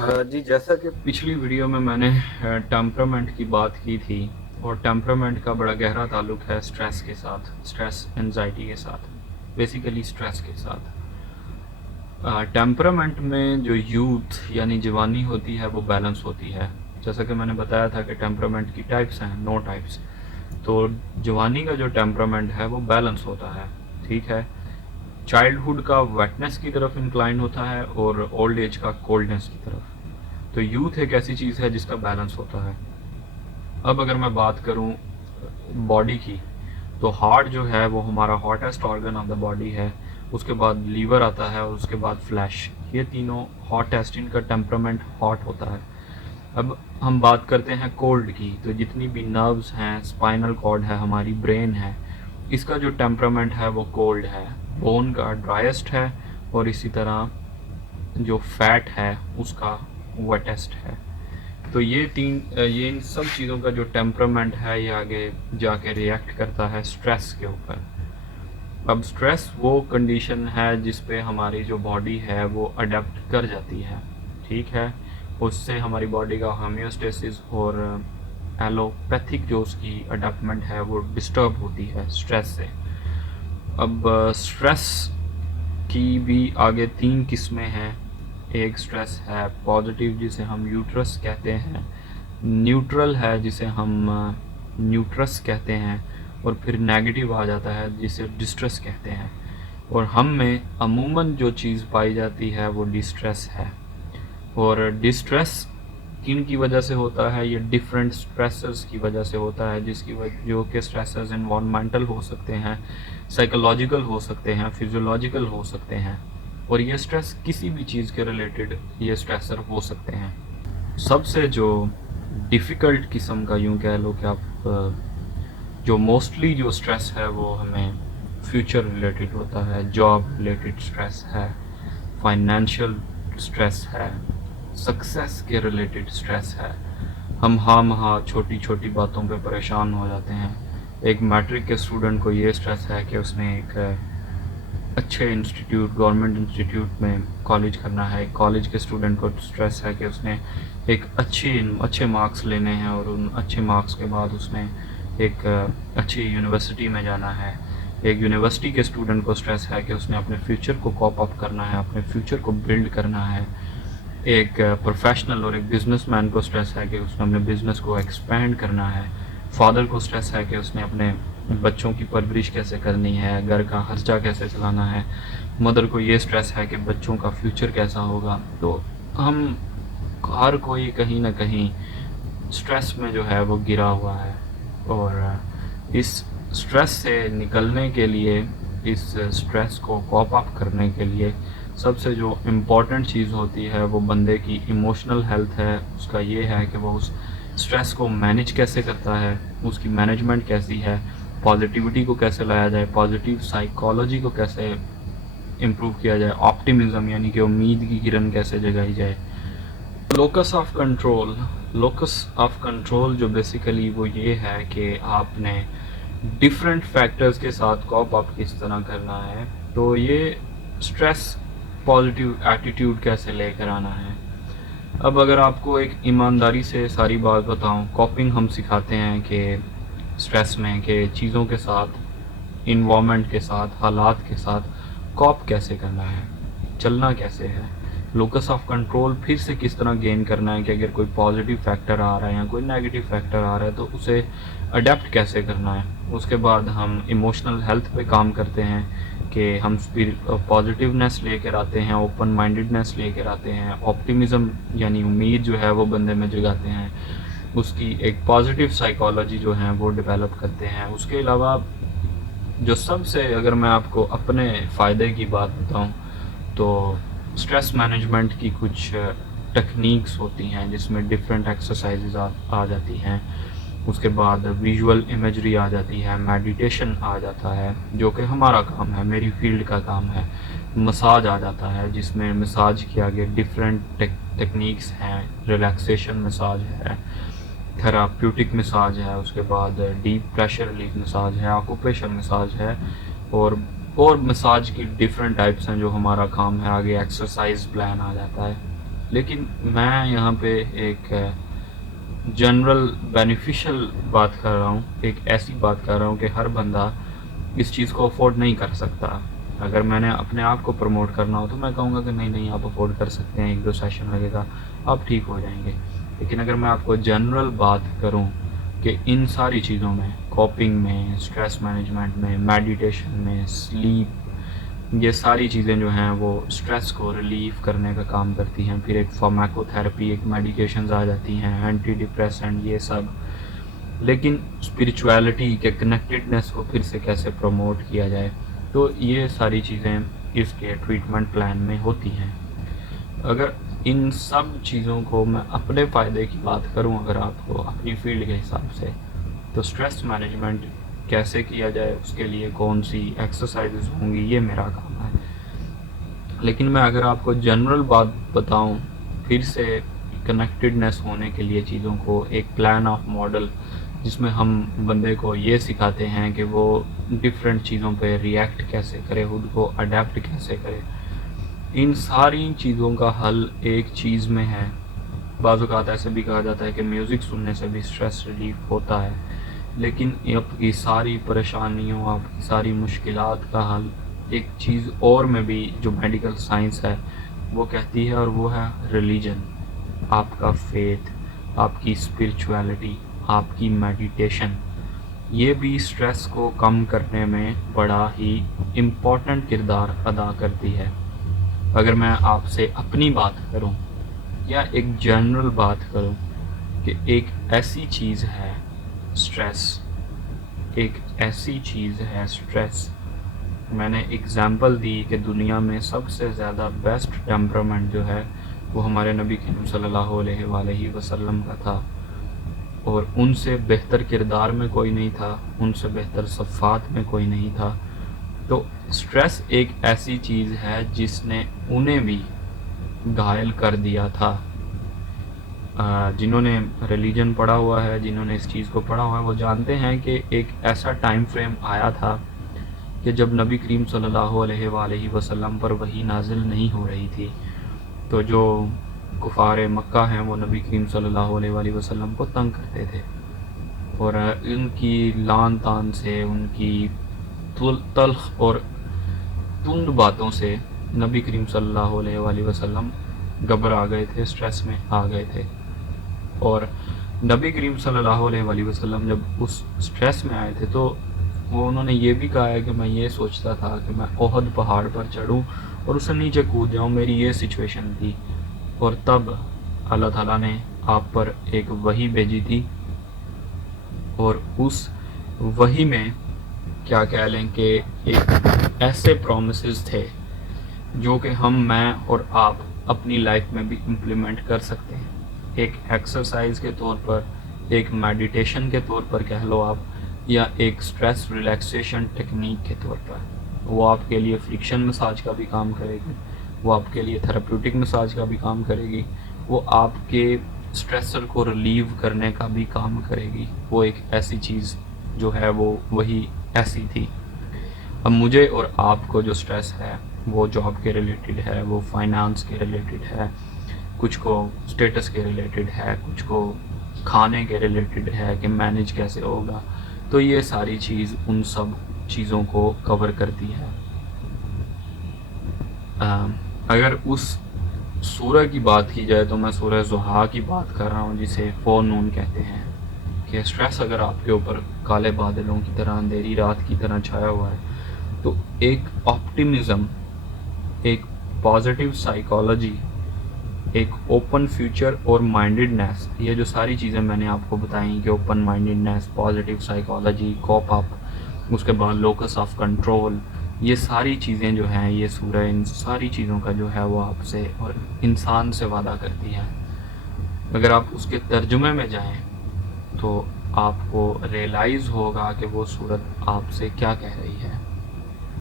जी, जैसा कि पिछली वीडियो में मैंने टेम्परामेंट की बात की थी, और टेम्परामेंट का बड़ा गहरा ताल्लुक है स्ट्रेस के साथ, स्ट्रेस एंजाइटी के साथ, बेसिकली स्ट्रेस के साथ। टेम्परामेंट में जो यूथ यानी जवानी होती है वो बैलेंस होती है। जैसा कि मैंने बताया था कि टेम्परामेंट की टाइप्स हैं, 9 टाइप्स। तो जवानी का जो टेम्परामेंट है वो बैलेंस होता है, ठीक है। चाइल्डहुड का वेटनेस की तरफ इंक्लाइन होता है और ओल्ड एज का कोल्डनेस की तरफ। तो यूथ एक ऐसी चीज़ है जिसका बैलेंस होता है। अब अगर मैं बात करूं बॉडी की, तो हार्ट जो है वो हमारा hottest organ of the body है। उसके बाद लीवर आता है और उसके बाद फ्लैश। ये तीनों हॉटेस्ट, इनका टेम्परामेंट हॉट होता है। अब हम बात करते हैं कोल्ड की, तो जितनी भी नर्व्स हैं, स्पाइनल कॉर्ड है, हमारी ब्रेन है, इसका जो टेम्परामेंट है वो कोल्ड है। बोन का ड्राइस्ट है, और इसी तरह जो फैट है उसका वेटेस्ट है। तो ये इन सब चीज़ों का जो टेम्परामेंट है ये आगे जाके रिएक्ट करता है स्ट्रेस के ऊपर। अब स्ट्रेस वो कंडीशन है जिस पे हमारी जो बॉडी है वो अडेप्ट कर जाती है, ठीक है। उससे हमारी बॉडी का होम्योस्टेसिस और एलोपैथिक जो उसकी अडेप्टमेंट है वो डिस्टर्ब होती है स्ट्रेस से। अब स्ट्रेस की भी आगे 3 किस्में हैं। एक स्ट्रेस है पॉजिटिव जिसे हम यूट्रस कहते हैं, न्यूट्रल है जिसे हम न्यूट्रस कहते हैं, और फिर नेगेटिव आ जाता है जिसे डिस्ट्रेस कहते हैं। और हम में अमूमन जो चीज़ पाई जाती है वो डिस्ट्रेस है। और डिस्ट्रेस किन की वजह से होता है? ये डिफरेंट स्ट्रेसर्स की वजह से होता है, जो कि स्ट्रेसर्स इन्वायरमेंटल हो सकते हैं, साइकोलॉजिकल हो सकते हैं, फिजियोलॉजिकल हो सकते हैं, और ये स्ट्रेस किसी भी चीज़ के रिलेटेड ये स्ट्रेसर हो सकते हैं। सबसे जो डिफ़िकल्ट किस्म का, यूँ कह लो कि आप जो मोस्टली जो स्ट्रेस है वो हमें फ्यूचर रिलेटेड होता है, जॉब रिलेटेड स्ट्रेस है, फाइनेंशियल स्ट्रेस है, सक्सेस के रिलेटेड स्ट्रेस है। हम छोटी छोटी बातों पे परेशान हो जाते हैं। एक मैट्रिक के स्टूडेंट को ये स्ट्रेस है कि उसने एक अच्छे इंस्टीट्यूट, गवर्नमेंट इंस्टीट्यूट में कॉलेज करना है। कॉलेज के स्टूडेंट को स्ट्रेस है कि उसने एक अच्छे मार्क्स लेने हैं, और उन अच्छे मार्क्स के बाद उसने एक अच्छी यूनिवर्सिटी में जाना है। एक यूनिवर्सिटी के स्टूडेंट को स्ट्रेस है कि उसने अपने फ्यूचर को कॉप अप करना है, अपने फ्यूचर को बिल्ड करना है। एक प्रोफेशनल और एक बिजनेसमैन को स्ट्रेस है कि उसने अपने बिजनेस को एक्सपेंड करना है। फादर को स्ट्रेस है कि उसने अपने बच्चों की परवरिश कैसे करनी है, घर का खर्चा कैसे चलाना है। मदर को ये स्ट्रेस है कि बच्चों का फ्यूचर कैसा होगा। तो हम हर कोई कहीं ना कहीं स्ट्रेस में जो है वो गिरा हुआ है, और इस स्ट्रेस से निकलने के लिए, इस स्ट्रेस को कॉप अप करने के लिए सबसे जो इम्पॉर्टेंट चीज़ होती है वो बंदे की इमोशनल हेल्थ है। उसका ये है कि वो उस स्ट्रेस को मैनेज कैसे करता है, उसकी मैनेजमेंट कैसी है, पॉजिटिविटी को कैसे लाया जाए, पॉजिटिव साइकोलॉजी को कैसे इम्प्रूव किया जाए, ऑप्टिमिज्म यानी कि उम्मीद की किरण कैसे जगाई जाए। लोकस ऑफ कंट्रोल जो बेसिकली वो ये है कि आपने डिफरेंट फैक्टर्स के साथ कॉप अप किस तरह करना है। तो ये स्ट्रेस पॉजिटिव एटीट्यूड कैसे लेकर आना है। अब अगर आपको एक ईमानदारी से सारी बात बताऊं, कॉपिंग हम सिखाते हैं कि स्ट्रेस में कि चीज़ों के साथ, इन्वायरमेंट के साथ, हालात के साथ कॉप कैसे करना है, चलना कैसे है। लोकस ऑफ कंट्रोल फिर से किस तरह गेन करना है कि अगर कोई पॉजिटिव फैक्टर आ रहा है या कोई नेगेटिव फैक्टर आ रहा है तो उसे अडेप्ट कैसे करना है। उसके बाद हम इमोशनल हेल्थ पे काम करते हैं कि हम पॉजिटिवनेस लेकर आते हैं, ओपन माइंडेडनेस लेकर आते हैं, ऑप्टिमिज्म यानी उम्मीद जो है वो बंदे में जगाते हैं, उसकी एक पॉजिटिव साइकोलॉजी जो है वो डेवलप करते हैं। उसके अलावा जो सबसे, अगर मैं आपको अपने फ़ायदे की बात बताऊं, तो स्ट्रेस मैनेजमेंट की कुछ टेक्निक्स होती हैं जिसमें डिफरेंट एक्सरसाइजेज आ जाती हैं। उसके बाद विजुअल इमेजरी आ जाती है, मेडिटेशन आ जाता है जो कि हमारा काम है, मेरी फील्ड का काम है। मसाज आ जाता है जिसमें मसाज के आगे डिफरेंट टेक्निक्स हैं, रिलैक्सेशन मसाज है, थेराप्यूटिक मसाज है, उसके बाद डीप प्रेशर रिलीफ मसाज है, ऑक्यूपेशर मसाज है, और मसाज की डिफरेंट टाइप्स हैं जो हमारा काम है। आगे एक्सरसाइज प्लान आ जाता है। لیکن میں یہاں پہ ایک جنرل بینیفیشل بات کر رہا ہوں، ایک ایسی بات کر رہا ہوں کہ ہر بندہ اس چیز کو افورڈ نہیں کر سکتا. اگر میں نے اپنے آپ کو پروموٹ کرنا ہو تو میں کہوں گا کہ نہیں آپ افورڈ کر سکتے ہیں، 1-2 سیشن لگے گا، آپ ٹھیک ہو جائیں گے. لیکن اگر میں آپ کو جنرل بات کروں کہ ان ساری چیزوں میں، کوپنگ میں، اسٹریس مینجمنٹ میں، میڈیٹیشن میں، سلیپ، یہ ساری چیزیں جو ہیں وہ اسٹریس کو ریلیف کرنے کا کام کرتی ہیں. پھر ایک فارمیکو تھراپی، ایک میڈیکیشنز آ جاتی ہیں، اینٹی ڈپریسنٹ، یہ سب. لیکن اسپریچویلٹی کے کنیکٹڈنس کو پھر سے کیسے پروموٹ کیا جائے، تو یہ ساری چیزیں اس کے ٹریٹمنٹ پلان میں ہوتی ہیں. اگر ان سب چیزوں کو میں اپنے فائدے کی بات کروں، اگر آپ کو اپنی فیلڈ کے حساب سے، تو اسٹریس مینجمنٹ کیسے کیا جائے، اس کے لیے کون سی ایکسرسائزز ہوں گی، یہ میرا کام ہے. لیکن میں اگر آپ کو جنرل بات بتاؤں، پھر سے کنیکٹڈنس ہونے کے لیے چیزوں کو، ایک پلان آف ماڈل جس میں ہم بندے کو یہ سکھاتے ہیں کہ وہ ڈفرینٹ چیزوں پہ ریئیکٹ کیسے کرے، خود کو اڈیپٹ کیسے کرے. ان ساری چیزوں کا حل ایک چیز میں ہے. بعض اوقات ایسے بھی کہا جاتا ہے کہ میوزک سننے سے بھی اسٹریس ریلیف ہوتا ہے، لیکن آپ کی ساری پریشانیوں، آپ کی ساری مشکلات کا حل ایک چیز اور میں بھی جو میڈیکل سائنس ہے وہ کہتی ہے، اور وہ ہے ریلیجن. آپ کا فیتھ، آپ کی اسپریچویلٹی، آپ کی میڈیٹیشن، یہ بھی اسٹریس کو کم کرنے میں بڑا ہی امپورٹنٹ کردار ادا کرتی ہے. اگر میں آپ سے اپنی بات کروں یا ایک جنرل بات کروں کہ ایک ایسی چیز ہے اسٹریس، ایک ایسی چیز ہے اسٹریس، میں نے اگزامپل دی کہ دنیا میں سب سے زیادہ بیسٹ ٹیمپرامنٹ جو ہے وہ ہمارے نبی کریم صلی اللہ علیہ وآلہ وسلم کا تھا، اور ان سے بہتر کردار میں کوئی نہیں تھا، ان سے بہتر صفات میں کوئی نہیں تھا. تو اسٹریس ایک ایسی چیز ہے جس نے انہیں بھی گھائل کر دیا تھا. جنہوں نے ریلیجن پڑھا ہوا ہے، جنہوں نے اس چیز کو پڑھا ہوا ہے، وہ جانتے ہیں کہ ایک ایسا ٹائم فریم آیا تھا کہ جب نبی کریم صلی اللہ علیہ وآلہ وسلم پر وحی نازل نہیں ہو رہی تھی، تو جو کفار مکہ ہیں وہ نبی کریم صلی اللہ علیہ وآلہ وسلم کو تنگ کرتے تھے، اور ان کی لان تان سے، ان کی تلخ اور تند باتوں سے نبی کریم صلی اللہ علیہ وآلہ وسلم گھبرا گئے تھے، اسٹریس میں آ گئے تھے. اور نبی کریم صلی اللہ علیہ وآلہ وسلم جب اس اسٹریس میں آئے تھے تو انہوں نے یہ بھی کہا ہے کہ میں یہ سوچتا تھا کہ میں احد پہاڑ پر چڑھوں اور اس سے نیچے کود جاؤں، میری یہ سچویشن تھی. اور تب اللہ تعالیٰ نے آپ پر ایک وحی بھیجی تھی، اور اس وحی میں کیا کہہ لیں کہ ایک ایسے پرومسز تھے جو کہ میں اور آپ اپنی لائف میں بھی امپلیمنٹ کر سکتے ہیں. ایک ایکسرسائز کے طور پر، ایک میڈیٹیشن کے طور پر کہہ لو آپ، یا ایک سٹریس ریلیکسیشن ٹیکنیک کے طور پر. وہ آپ کے لیے فریکشن مساج کا بھی کام کرے گی، وہ آپ کے لیے تھراپیوٹک مساج کا بھی کام کرے گی، وہ آپ کے سٹریسر کو ریلیو کرنے کا بھی کام کرے گی. وہ ایک ایسی چیز جو ہے وہ وہی ایسی تھی. اب مجھے اور آپ کو جو سٹریس ہے وہ جاب کے ریلیٹڈ ہے، وہ فائنانس کے ریلیٹڈ ہے، کچھ کو سٹیٹس کے ریلیٹڈ ہے، کچھ کو کھانے کے ریلیٹڈ ہے کہ مینیج کیسے ہوگا. تو یہ ساری چیز ان سب چیزوں کو کور کرتی ہے. اگر اس سورہ کی بات کی جائے تو میں سورہ ضحیٰ کی بات کر رہا ہوں، جسے فور نون کہتے ہیں. کہ سٹریس اگر آپ کے اوپر کالے بادلوں کی طرح، اندھیری رات کی طرح چھایا ہوا ہے، تو ایک آپٹیمزم، ایک پازیٹیو سائیکالوجی، ایک اوپن فیوچر اور مائنڈڈنیس، یہ جو ساری چیزیں میں نے آپ کو بتائیں کہ اوپن مائنڈڈنیس، پازیٹیو سائیکالوجی، کوپ اپ، اس کے بعد لوکس آف کنٹرول، یہ ساری چیزیں جو ہیں، یہ سورہ ان ساری چیزوں کا جو ہے وہ آپ سے اور انسان سے وعدہ کرتی ہے. اگر آپ اس کے ترجمے میں جائیں تو آپ کو ریئلائز ہوگا کہ وہ صورت آپ سے کیا کہہ رہی ہے.